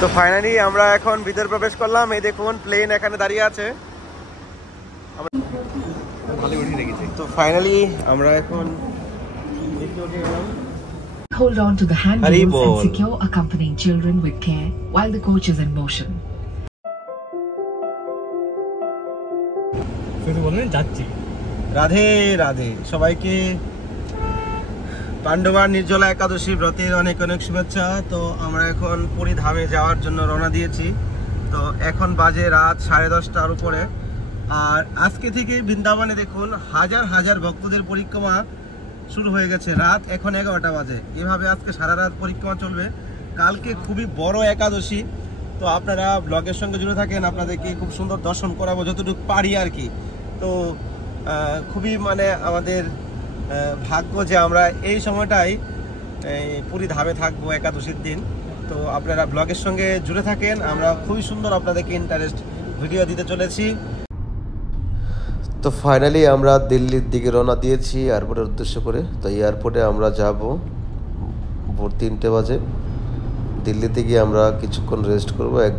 তো ফাইনালি আমরা এখন ভিতর প্রবেশ করলাম। এই দেখুন প্লেন এখানে দাঁড়িয়ে আছে। তো ফাইনালি আমরা এখন Hold on to the handles and secure accompanying children with care while the coach is in motion. Radhe Radhe সবাইকে পাণ্ডবার নির্জলা একাদশী ব্রতের অনেক অনেক শুভেচ্ছা। তো আমরা এখন পুরী ধামে যাওয়ার জন্য রওনা দিয়েছি। তো এখন বাজে রাত 10:30টার উপরে। আর আজকে থেকে বৃন্দাবনে দেখুন হাজার হাজার ভক্তদের পরিক্রমা শুরু হয়ে গেছে। রাত এখন 11টা বাজে। এভাবে আজকে সারা রাত পরিক্রমা চলবে। কালকে খুবই বড় একাদশী। তো আপনারা ব্লগের সঙ্গে জুড়ে থাকেন, আপনাদেরকে খুব সুন্দর দর্শন করাবো যতটুকু পারি আর কি। তো খুবই মানে আমাদের ভাগ্য যে আমরা এই সময়টাই পুরী ধামে থাকবো একাদশীর দিন। তো আপনারা ব্লগের সঙ্গে জুড়ে থাকেন, আমরা খুবই সুন্দর আপনাদেরকে ইন্টারেস্ট ভিডিও দিতে চলেছি। তো ফাইনালি আমরা দিল্লির দিকে রওনা দিয়েছি এয়ারপোর্টের উদ্দেশ্য করে। তো এয়ারপোর্টে আমরা যাব ভোর 3টে বাজে। দিল্লিতে গিয়ে আমরা কিছুক্ষণ রেস্ট করব। এক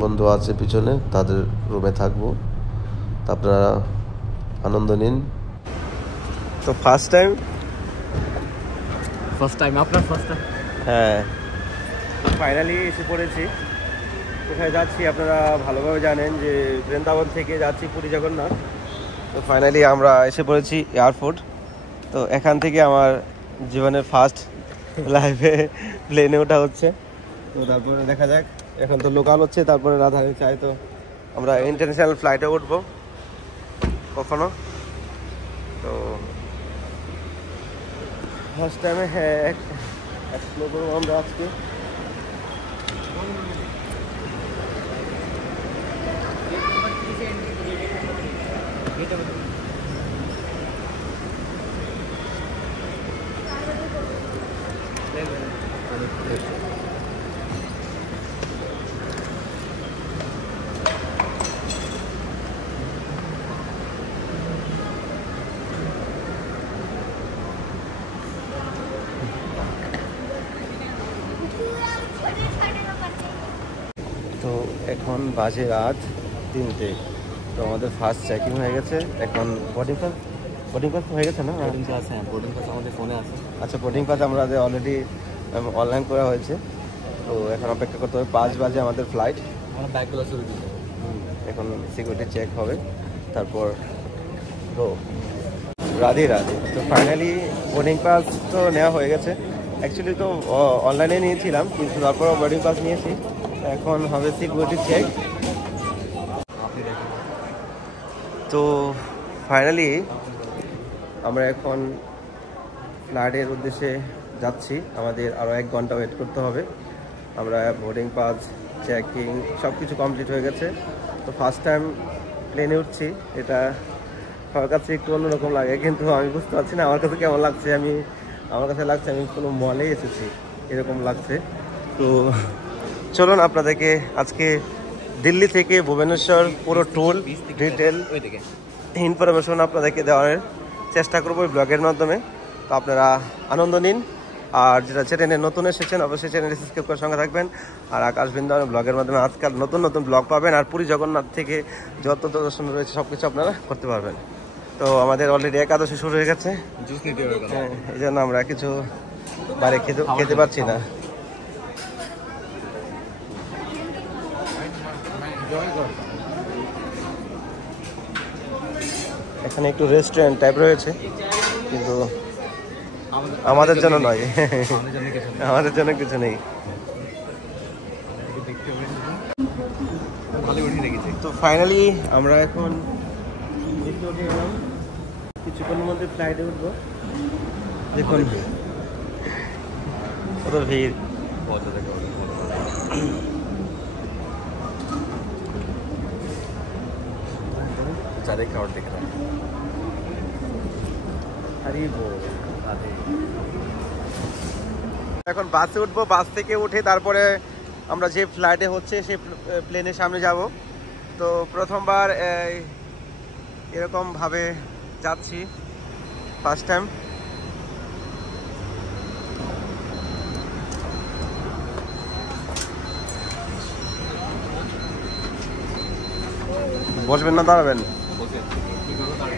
বন্ধু আছে পিছনে, তাদের রুমে থাকবো। তো আপনারা আনন্দ নিন। তো ফার্স্ট টাইম আপনার ফার্স্ট টাইম? হ্যাঁ, ফাইনালি এসে পড়েছি। কোথায় যাচ্ছি আপনারা ভালোভাবে জানেন যে বৃন্দাবন থেকে যাচ্ছি পুরী জগন্নাথ। তো ফাইনালি আমরা এসে পড়েছি এয়ারপোর্ট। তো এখান থেকে আমার জীবনের ফার্স্ট লাইফে প্লেনে ওঠা হচ্ছে। তো তারপরে দেখা যাক, এখন তো লোকাল হচ্ছে, তারপরে রাজধানী চাই। তো আমরা ইন্টারন্যাশনাল ফ্লাইটে উঠবো কখনো। তো ফার্স্ট টাইমে হ্যাঁ এক্সপ্লোর করবো আমরা আজকে। তো এখন বাজে রাত 3টে। তো আমাদের ফার্স্ট চেকিং হয়ে গেছে। এখন বোর্ডিং পাস হয়ে গেছে না? বোর্ডিং পাস, হ্যাঁ বোর্ডিং পাস আমাদের ফোনে আছে। আচ্ছা, বোর্ডিং পাস আমাদের অলরেডি অনলাইন করা হয়েছে। তো এখন অপেক্ষা করতে হবে। 5 বাজে আমাদের ফ্লাইট। আমরা ব্যাগগুলো শুরু দিই। এখন সিকিউরিটি চেক হবে, তারপর তো রাধে রাধে। তো ফাইনালি বোর্ডিং পাস তো নেওয়া হয়ে গেছে। অ্যাকচুয়ালি তো অনলাইনে নিয়েছিলাম, কিন্তু তারপর বোর্ডিং পাস নিয়েছি। এখন হবে সিকিউরিটি চেক। তো ফাইনালি আমরা এখন ফ্লাইটের উদ্দেশ্যে যাচ্ছি। আমাদের আরও 1 ঘন্টা ওয়েট করতে হবে। আমরা বোর্ডিং পাস, চেকিং সব কিছু কমপ্লিট হয়ে গেছে। তো ফার্স্ট টাইম প্লেনে উঠছি। এটা আমার কাছে একটু অন্যরকম লাগে, কিন্তু আমি বুঝতে পারছি না আমার কাছে কেমন লাগছে। আমার কাছে লাগছে আমি কোনো মলে এসেছি, এরকম লাগছে। তো চলুন আপনাদেরকে আজকে দিল্লি থেকে ভুবনেশ্বর পুরো ট্যুর ডিটেল ইনফরমেশন আপনাদেরকে দেওয়ার চেষ্টা করবো এই ব্লগের মাধ্যমে। তো আপনারা আনন্দ নিন। আর যেটা চ্যানেলে নতুন এসেছেন অবশ্যই চ্যানেলটি সাবস্ক্রাইব করে সঙ্গে থাকবেন। আর আকাশ বৃন্দাবন ব্লগের মাধ্যমে আজকাল নতুন নতুন ব্লগ পাবেন। আর পুরী জগন্নাথ থেকে যত দর্শন রয়েছে সব কিছু আপনারা করতে পারবেন। তো আমাদের অলরেডি একাদশী শুরু হয়ে গেছে। এই জন্য আমরা কিছু বাইরে খেতে পারছি না। এখানে একটু রেস্টুরেন্ট টাইপ রয়েছে, কিন্তু আমাদের জন্য নয়, আমাদের জন্য কিছু নেই। তো ফাইনালি আমরা এখন উঠে গেলাম। কিছুক্ষণের মধ্যে ফ্লাইটে উঠবো। দেখুন কত ভিড়। চারিদিকে খাবার দেখে এখন বাসে উঠবো। বাস থেকে উঠে তারপরে আমরা যে ফ্লাইটে হচ্ছে সেই প্লেনের সামনে যাব। তো প্রথমবার এরকমভাবে যাচ্ছি, ফার্স্ট টাইম। বসবেন না দাঁড়াবেন? বসে ঠিক হলো তার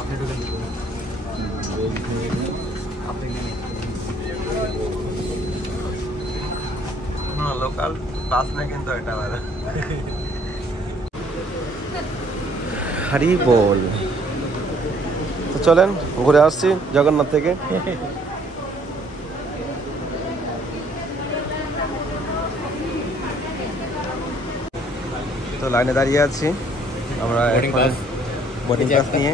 আপনি ঢুকেন আপনি না লোকাল বাস না কিন্তু এটা ভালো। হরি বল। তো চলেন ঘুরে আসছি জগন্নাথ থেকে। তো লাইনে দাঁড়িয়ে আছি আমরা বোর্ডিং পাস নিয়ে।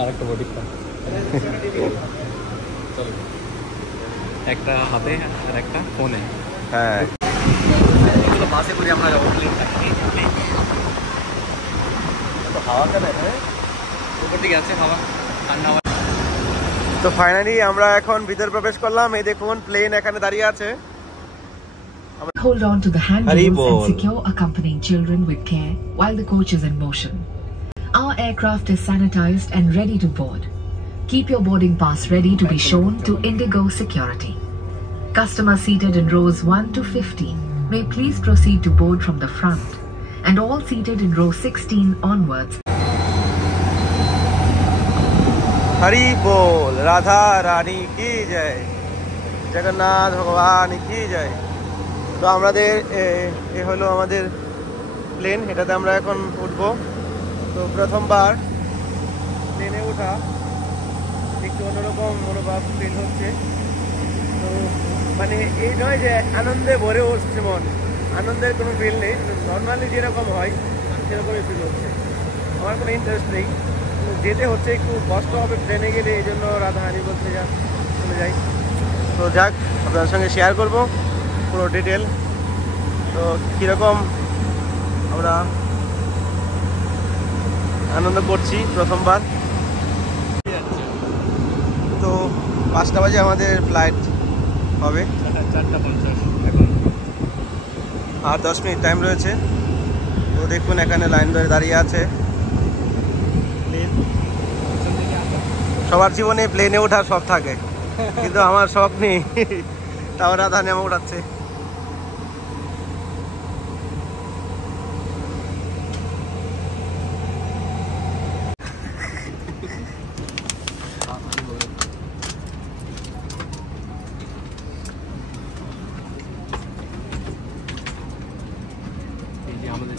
আরেকটা বডি পাস চলো, একটা হাতে আর একটা ফোনে। হ্যাঁ বাসে করে আমরা যাবো। হাওয়া কেন উপর দিকে আছে হাওয়া, ঠান্ডা হাওয়া। তো ফাইনালি আমরা এখন ভিতর প্রবেশ করলাম। এই দেখুন প্লেন এখানে দাঁড়িয়ে আছে। Hold on to the handrails Haribol. and secure accompanying children with care while the coach is in motion. Our aircraft is sanitized and ready to board. Keep your boarding pass ready to be shown to Indigo Security. Customers seated in rows 1 to 15 may please proceed to board from the front, and all seated in row 16 onwards. Hari बोल, राधा रानी की जय, जगन्नाथ भगवान की जय। তো আমাদের এ হলো আমাদের প্লেন, এটাতে আমরা এখন উঠবো। তো প্রথমবার প্লেনে ওঠা, একটু অন্যরকম মনোভাব ফিল হচ্ছে। তো মানে এই নয় যে আনন্দে ভরে উঠছে মন, আনন্দের কোনো ফিল নেই, নর্মালি যেরকম হয় সেরকমই ফিল হচ্ছে। আমার কোনো ইন্টারেস্ট নেই, যেতে হচ্ছে, একটু কষ্ট হবে ট্রেনে গেলে, এই জন্য রাধাহানি বলতে যা চলে যাই। তো যাক, আপনাদের সঙ্গে শেয়ার করব পুরো ডিটেল। তো কীরকম আমরা আনন্দ করছি প্রথমবার। তো 5টা বাজে আমাদের ফ্লাইট হবে, 4:50 এখন, আর 10 মিনিট টাইম রয়েছে। তো দেখুন এখানে লাইন ধরে দাঁড়িয়ে আছে প্লেন। সবার জীবনে প্লেনে ওঠার শখ থাকে, কিন্তু আমার শখ নেই, তাও রাধা নেমে উঠাচ্ছে। এই যে আমাদের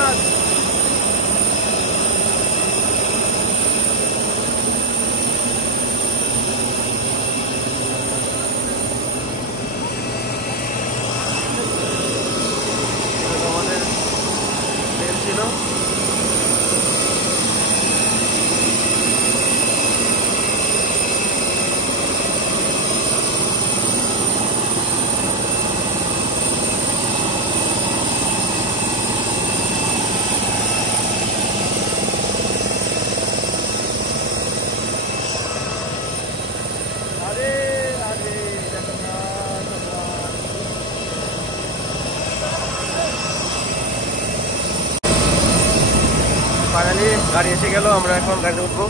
জগন্নাথ। আমাদের ট্রেন ছিল। ফাইনালি গাড়ি এসে গেল, আমরা এখন গাড়িতে উঠবো।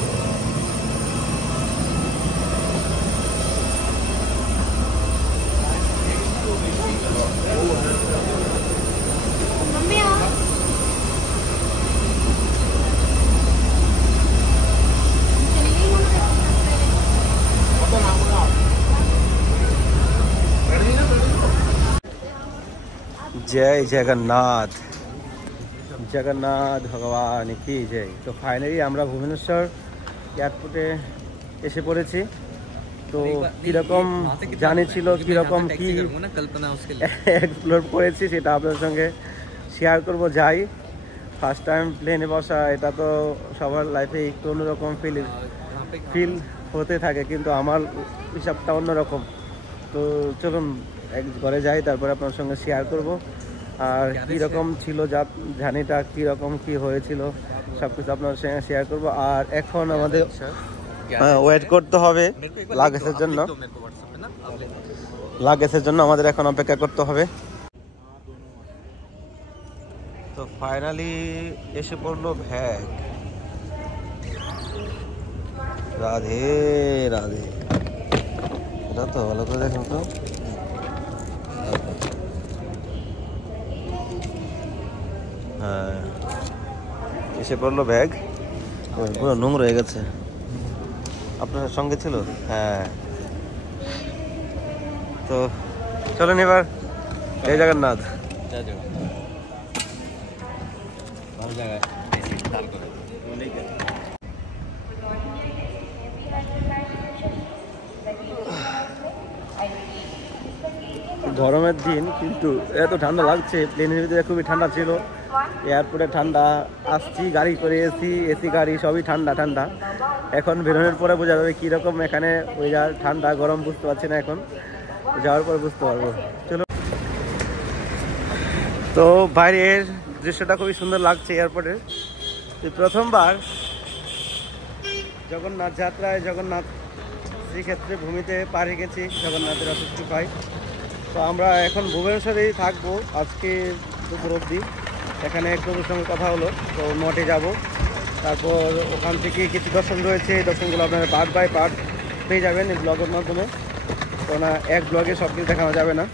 जय जगन्नाथ, जगन्नाथ भगवान की जय। तो फाइनली আমরা ভুবনেশ্বর এয়ারপোর্টে এসে পড়েছি। তো কিরকম জানি ছিল, কিরকম কি এক্সপ্লোর করেছি সেটা আপনাদের সঙ্গে শেয়ার করব। যাই ফার্স্ট টাইম প্লেনে বসা, এটা তো সবার লাইফে একটু অন্যরকম ফিল হতে থাকে, কিন্তু আমার হিসাবটা অন্যরকম। তো চলুন এক ঘরে যাই, তারপরে আপনার সঙ্গে শেয়ার করব আর কীরকম ছিল জার্নিটা, কীরকম কি হয়েছিল সব কিছু আপনার সঙ্গে শেয়ার করব। আর এখন আমাদের ওয়েট করতে হবে লাগেজের জন্য, আমাদের এখন অপেক্ষা করতে হবে। তো ফাইনালি এসে পড়লো ব্যাগ। রাধে রাধে, এটা তো ভালো করে দেখুন তো। হ্যাঁ, এসে পড়লো ব্যাগ, পুরো নোংরা হয়ে গেছে। আপনার সঙ্গে ছিল? হ্যাঁ। তো চলেন এবার জয় জগন্নাথ। ভালো জায়গায় গরমের দিন কিন্তু এত ঠান্ডা লাগছে, প্লেনের ভিতরে খুবই ঠান্ডা ছিল, এয়ারপোর্টে ঠান্ডা। আসছি গাড়ি করে, এসি গাড়ি সবই ঠান্ডা ঠান্ডা। এখন বেরোনোর পরে বোঝা যাবে কীরকম এখানে ওয়েদার, ঠান্ডা গরম বুঝতে পারছি না, এখন যাওয়ার পরে বুঝতে পারবো। চলো। তো বাইরের দৃশ্যটা খুবই সুন্দর লাগছে এয়ারপোর্টের। প্রথমবার জগন্নাথ যাত্রায়, জগন্নাথ শ্রীক্ষেত্রে ভূমিতে পাড়ি গেছি জগন্নাথের আশীর্বাদ পাই। তো আমরা এখন ভুবনেশ্বরেই থাকবো আজকে দুপুর অবধি। এখানে প্রভুর সঙ্গে কথা হলো, তো মঠে যাব। তারপর ওখান থেকে কিছু দর্শন রয়েছে, এই দর্শনগুলো আপনারা পার্ট বাই পার্ট পেয়ে যাবেন এই ব্লগের মাধ্যমে। তো না এক ব্লগে সব কিছু দেখানো যাবে না।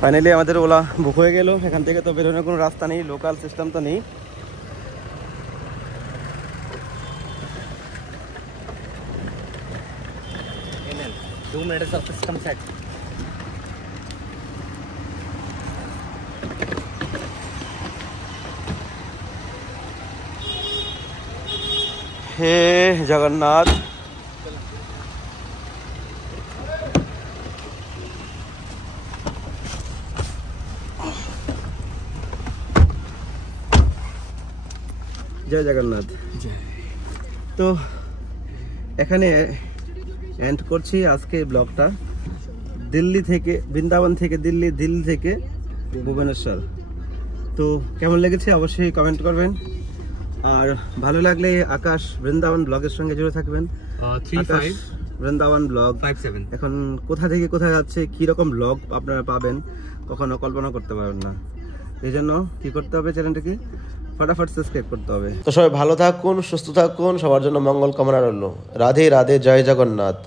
ফাইনালি আমাদের ওলা বুক হয়ে গেল। এখান থেকে তো বেরোনোর কোনো রাস্তা নেই, লোকাল সিস্টেম তো নেই। হে জগন্নাথ, জয় জগন্নাথ। তো এখানে এন্ড করছি আজকে ব্লগটা। দিল্লি থেকে, বৃন্দাবন থেকে দিল্লি, দিল্লি থেকে ভুবনেশ্বর। তো কেমন লেগেছে অবশ্যই কমেন্ট করবেন। আর ভালো লাগলে আকাশ বৃন্দাবন ব্লগের সঙ্গে জুড়ে থাকবেন। আকাশ বৃন্দাবন ব্লগ 57 এখন কোথা থেকে কোথায় যাচ্ছে, কিরকম ব্লগ আপনারা পাবেন কখনো কল্পনা করতে পারবেন না। এই জন্য কি করতে হবে, চ্যানেলটাকে फटाफट सब्सक्राइब करते হবে। তো সবাই ভালো থাকুন, সুস্থ থাকুন, সবার জন্য মঙ্গল কামনা রইল। রাধে রাধে, জয় জগন্নাথ।